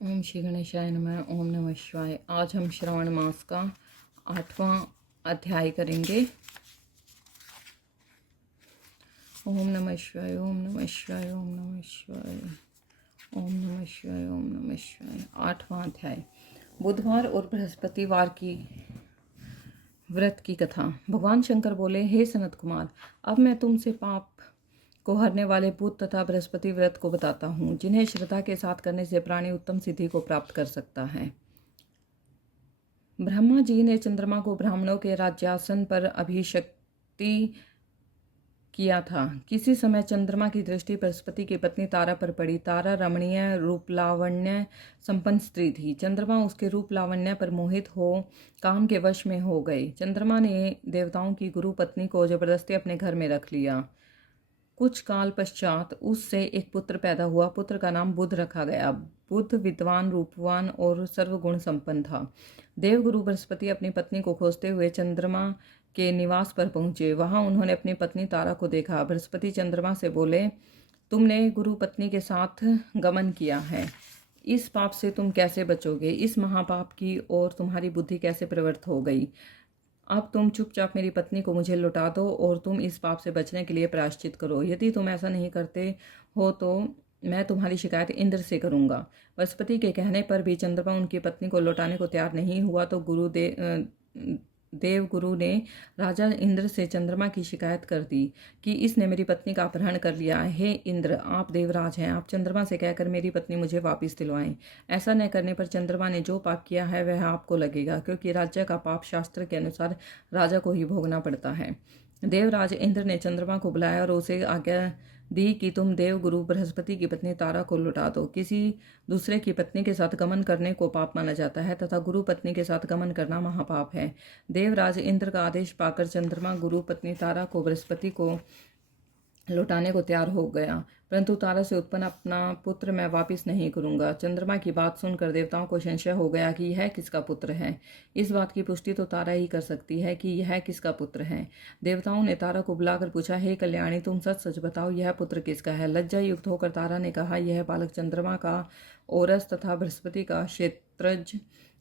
ओम श्री गणेशाय नमः। ओम नमः शिवाय। आज हम श्रावण मास का 8वां अध्याय करेंगे। ओम नमः शिवाय। ओम नमः शिवाय। ओम नमः शिवाय। ओम नमः शिवाय। ओम नमः शिवाय। 8वां अध्याय। बुधवार और बृहस्पतिवार की व्रत की कथा। भगवान शंकर बोले, हे सनत कुमार, अब मैं तुमसे पाप को हरने वाले बुध तथा बृहस्पति व्रत को बताता हूँ, जिन्हें श्रद्धा के साथ करने से प्राणी उत्तम सिद्धि को प्राप्त कर सकता है। ब्रह्मा जी ने चंद्रमा को ब्राह्मणों के राज्यासन पर अभिषक्ति किया था। किसी समय चंद्रमा की दृष्टि बृहस्पति की पत्नी तारा पर पड़ी। तारा रमणीय रूप लावण्य संपन्न स्त्री थी। चंद्रमा उसके रूप लावण्य पर मोहित हो काम के वश में हो गए। चंद्रमा ने देवताओं की गुरु पत्नी को जबरदस्ती अपने घर में रख लिया। कुछ काल पश्चात उससे एक पुत्र पैदा हुआ। पुत्र का नाम बुध रखा गया। बुध विद्वान, रूपवान और सर्वगुण संपन्न था। देवगुरु बृहस्पति अपनी पत्नी को खोजते हुए चंद्रमा के निवास पर पहुंचे। वहां उन्होंने अपनी पत्नी तारा को देखा। बृहस्पति चंद्रमा से बोले, तुमने गुरु पत्नी के साथ गमन किया है। इस पाप से तुम कैसे बचोगे? इस महापाप की ओर तुम्हारी बुद्धि कैसे प्रवृत्त हो गई? अब तुम चुपचाप मेरी पत्नी को मुझे लौटा दो और तुम इस पाप से बचने के लिए प्रायश्चित करो। यदि तुम ऐसा नहीं करते हो तो मैं तुम्हारी शिकायत इंद्र से करूंगा। बृहस्पति के कहने पर भी चंद्रमा उनकी पत्नी को लौटाने को तैयार नहीं हुआ तो देवगुरु ने राजा इंद्र से चंद्रमा की शिकायत कर दी कि इसने मेरी पत्नी का अपहरण कर लिया। हे इंद्र, आप देवराज हैं, आप चंद्रमा से कहकर मेरी पत्नी मुझे वापस दिलवाएं। ऐसा न करने पर चंद्रमा ने जो पाप किया है वह आपको लगेगा, क्योंकि राज्य का पाप शास्त्र के अनुसार राजा को ही भोगना पड़ता है। देवराज इंद्र ने चंद्रमा को बुलाया और उसे आज्ञा दी कि तुम देवगुरु बृहस्पति की पत्नी तारा को लौटा दो। किसी दूसरे की पत्नी के साथ गमन करने को पाप माना जाता है तथा गुरु पत्नी के साथ गमन करना महापाप है। देवराज इंद्र का आदेश पाकर चंद्रमा गुरु पत्नी तारा को बृहस्पति को लौटाने को तैयार हो गया, परंतु तारा से उत्पन्न अपना पुत्र मैं वापस नहीं करूंगा। चंद्रमा की बात सुनकर देवताओं को संशय हो गया कि यह किसका पुत्र है। इस बात की पुष्टि तो तारा ही कर सकती है कि यह किसका पुत्र है। देवताओं ने तारा को बुलाकर पूछा, हे कल्याणी, तुम सच सच बताओ, यह पुत्र किसका है? लज्जा युक्त होकर तारा ने कहा, यह बालक चंद्रमा का औरस तथा बृहस्पति का क्षेत्रज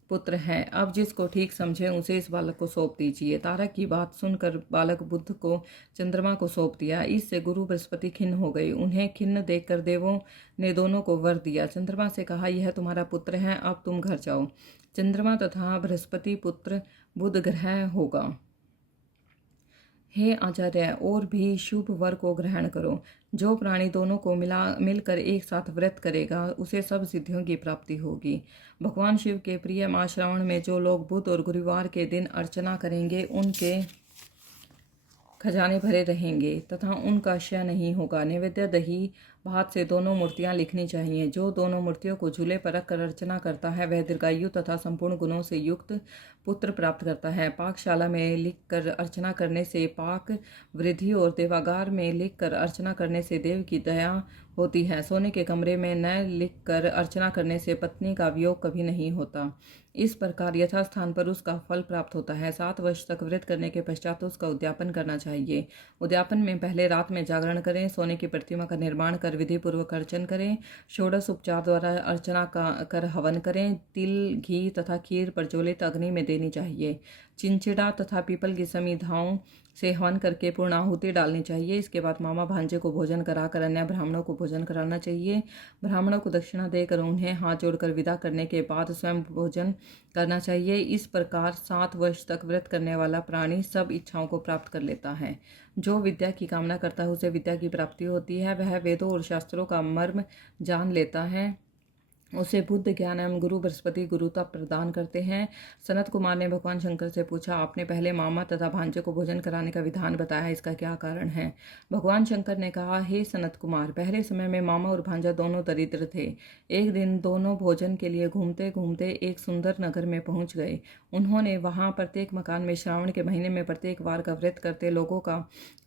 पुत्र है। अब जिसको ठीक समझे उसे इस बालक को सौंप दीजिए। तारा की बात सुनकर बालक बुध को चंद्रमा को सौंप दिया। इससे गुरु बृहस्पति खिन्न हो गए। उन्हें खिन्न देखकर देवों ने दोनों को वर दिया। चंद्रमा से कहा, यह तुम्हारा पुत्र है, अब तुम घर जाओ। चंद्रमा तथा बृहस्पति पुत्र बुध ग्रह होगा। हे आचार्य, और भी शुभ वर को ग्रहण करो। जो प्राणी दोनों को मिलकर एक साथ व्रत करेगा उसे सब सिद्धियों की प्राप्ति होगी। भगवान शिव के प्रिय मास श्रावण में जो लोग बुध और गुरुवार के दिन अर्चना करेंगे उनके खजाने भरे रहेंगे तथा उनका क्षय नहीं होगा। नैवेद्य दही भात से दोनों मूर्तियां लिखनी चाहिए। जो दोनों मूर्तियों को झूले पर रखकर अर्चना करता है वह दीर्घायु तथा संपूर्ण गुणों से युक्त पुत्र प्राप्त करता है। पाकशाला में लिखकर अर्चना करने से पाक वृद्धि और देवागार में लिखकर अर्चना करने से देव की दया होती है। सोने के कमरे में न लिखकर अर्चना करने से पत्नी का वियोग कभी नहीं होता। इस प्रकार यथास्थान पर उसका फल प्राप्त होता है। 7 वर्ष तक व्रत करने के पश्चात उसका उद्यापन करना चाहिए। उद्यापन में पहले रात में जागरण करें, सोने की प्रतिमा का निर्माण कर विधि पूर्वक अर्चन करें, षोडश उपचार द्वारा अर्चना कर हवन करें। तिल, घी तथा खीर प्रज्वलित अग्नि में देनी चाहिए। चिंचिड़ा तथा पीपल की समिधाओं से हवन करके पूर्णाहुति डालनी चाहिए। इसके बाद मामा भांजे को भोजन कराकर अन्य ब्राह्मणों को भोजन कराना चाहिए। ब्राह्मणों को दक्षिणा देकर उन्हें हाथ जोड़कर विदा करने के बाद स्वयं भोजन करना चाहिए। इस प्रकार 7 वर्ष तक व्रत करने वाला प्राणी सब इच्छाओं को प्राप्त कर लेता है। जो विद्या की कामना करता है उसे विद्या की प्राप्ति होती है। वह वेदों और शास्त्रों का मर्म जान लेता है। उसे बुद्ध ज्ञान एवं गुरु बृहस्पति गुरुता प्रदान करते हैं। सनत कुमार ने भगवान शंकर से पूछा, आपने पहले मामा तथा भांजे को भोजन कराने का विधान बताया, इसका क्या कारण है? भगवान शंकर ने कहा, हे सनत कुमार, पहले समय में मामा और भांजा दोनों दरिद्र थे। एक दिन दोनों भोजन के लिए घूमते घूमते एक सुंदर नगर में पहुंच गए। उन्होंने वहां प्रत्येक मकान में श्रावण के महीने में प्रत्येक वार का व्रत करते लोगों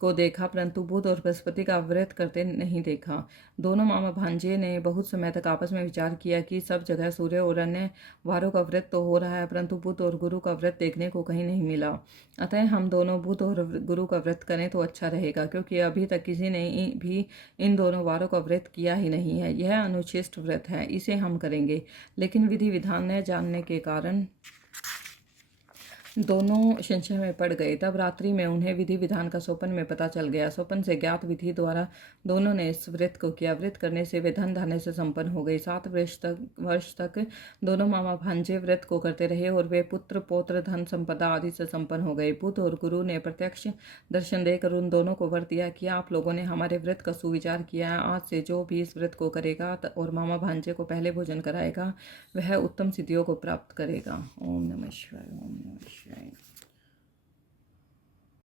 को देखा, परंतु बुध और बृहस्पति का व्रत करते नहीं देखा। दोनों मामा भांजे ने बहुत समय तक आपस में विचार किया किया कि सब जगह सूर्य और अन्य वारों का व्रत तो हो रहा है, परंतु बुध और गुरु का व्रत देखने को कहीं नहीं मिला। अतः हम दोनों बुध और गुरु का व्रत करें तो अच्छा रहेगा, क्योंकि अभी तक किसी ने भी इन दोनों वारों का व्रत किया ही नहीं है। यह अनुचिष्ट व्रत है, इसे हम करेंगे। लेकिन विधि विधान न जानने के कारण दोनों संशय में पड़ गए। तब रात्रि में उन्हें विधि विधान का स्वप्न में पता चल गया। स्वप्न से ज्ञात विधि द्वारा दोनों ने इस व्रत को किया। व्रत करने से वे धन धान्य से संपन्न हो गए। 7 वर्ष तक दोनों मामा भांजे व्रत को करते रहे और वे पुत्र पौत्र धन संपदा आदि से संपन्न हो गए। बुध और गुरु ने प्रत्यक्ष दर्शन देकर उन दोनों को वर दिया कि आप लोगों ने हमारे व्रत का सुविचार किया है। आज से जो भी इस व्रत को करेगा और मामा भांजे को पहले भोजन कराएगा, वह उत्तम सिद्धियों को प्राप्त करेगा। ओम नमः शिवाय। ओम नमः शिवाय।